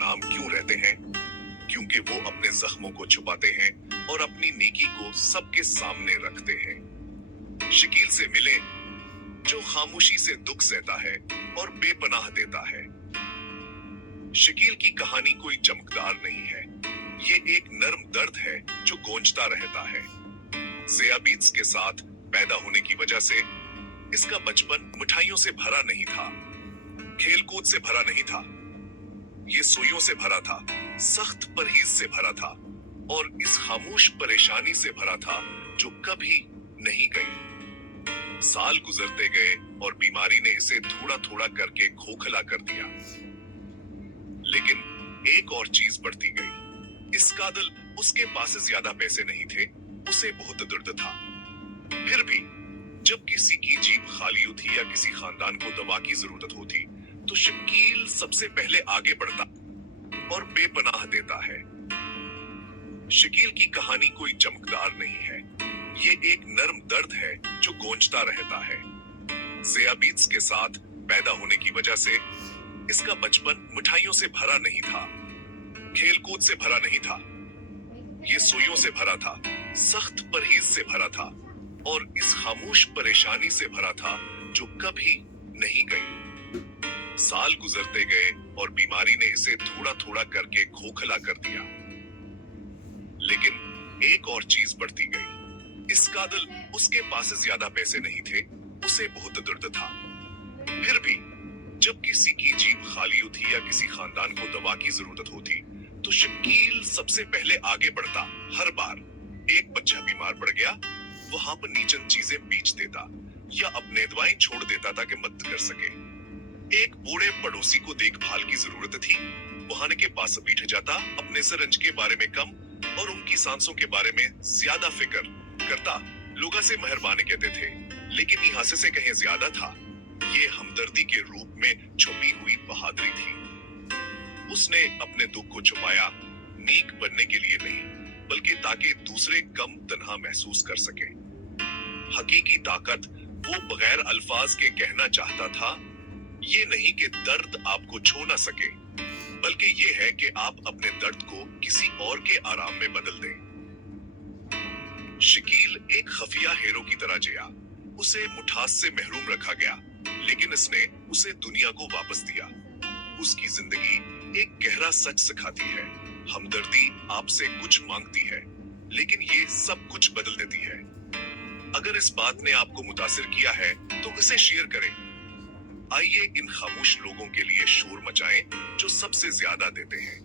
नाम क्यों रहते हैं? क्योंकि वो अपने जख्मों को छुपाते हैं और अपनी नेकी को सबके सामने रखते हैं। शकील से मिले जो खामोशी से दुख सहता है और बेपनाह देता है। शकील की कहानी कोई चमकदार नहीं है, ये एक नर्म दर्द है जो गूंजता रहता है। ज़ियाबीत्स के साथ पैदा होने की वजह से इसका बचपन मिठाइयों से भरा नहीं था, खेलकूद से भरा नहीं था, ये सुइयों से भरा था, सख्त परहेज से भरा था और इस खामोश परेशानी से भरा था जो कभी नहीं गई। साल गुजरते गए और बीमारी ने इसे थोड़ा थोड़ा करके खोखला कर दिया। लेकिन एक और चीज बढ़ती गई। इस कादल उसके पास ज्यादा पैसे नहीं थे, उसे बहुत दर्द था। फिर भी जब किसी की जेब खाली होती या किसी खानदान को दवा की जरूरत होती तो शकील सबसे पहले आगे बढ़ता और बेपनाह देता है। शकील की कहानी कोई चमकदार नहीं है, ये एक नर्म दर्द है जो गूंजता रहता है। ज़ियाबीत्स के साथ पैदा होने की वजह से इसका बचपन मिठाइयों से भरा नहीं था, खेलकूद से भरा नहीं था, ये सुइयों से भरा था, सख्त परहेज से भरा था और इस खामोश परेशानी से भरा था जो कभी नहीं गई। साल गुजरते गए और बीमारी ने इसे थोड़ा थोड़ा करके खोखला कर दिया। लेकिन एक और चीज बढ़ती गई। इस कादल उसके पास ज्यादा पैसे नहीं थे, उसे बहुत दर्द था। फिर भी जब किसी की जेब खाली होती या किसी खानदान को दवा की जरूरत होती तो शकील सबसे पहले आगे बढ़ता। हर बार एक बच्चा बीमार पड़ गया, वहां पर नीचन चीजें बेच देता या अपने दवाएं छोड़ देता ताकि मदद कर सके। एक बूढ़े पड़ोसी को देखभाल की जरूरत थी, वहां के पास बैठ जाता, अपने सरंज के बारे में कम और उनकी सांसों के बारे में ज्यादा फिक्र करता। लोग से मेहरबानी कहते थे, लेकिन यहाँ से कहीं ज्यादा था। ये हमदर्दी के रूप में छुपी हुई बहादुरी थी। उसने अपने दुख को छुपाया, नेक बनने के लिए नहीं, बल्कि ताकि दूसरे कम तन्हा महसूस कर सके। हकीकी ताकत वो बगैर अल्फाज के कहना चाहता था, ये नहीं कि दर्द आपको छू ना सके, बल्कि ये है कि आप अपने दर्द को किसी और के आराम में बदल दें। शकील एक खफिया हीरो की तरह जिया। उसे मुठास से महरूम रखा गया, लेकिन इसने उसे दुनिया को वापस दिया। उसकी जिंदगी एक गहरा सच सिखाती है, हमदर्दी आपसे कुछ मांगती है, लेकिन ये सब कुछ बदल देती है। अगर इस बात ने आपको मुतासिर किया है तो इसे शेयर करें। आइए इन खामोश लोगों के लिए शोर मचाएं जो सबसे ज्यादा देते हैं।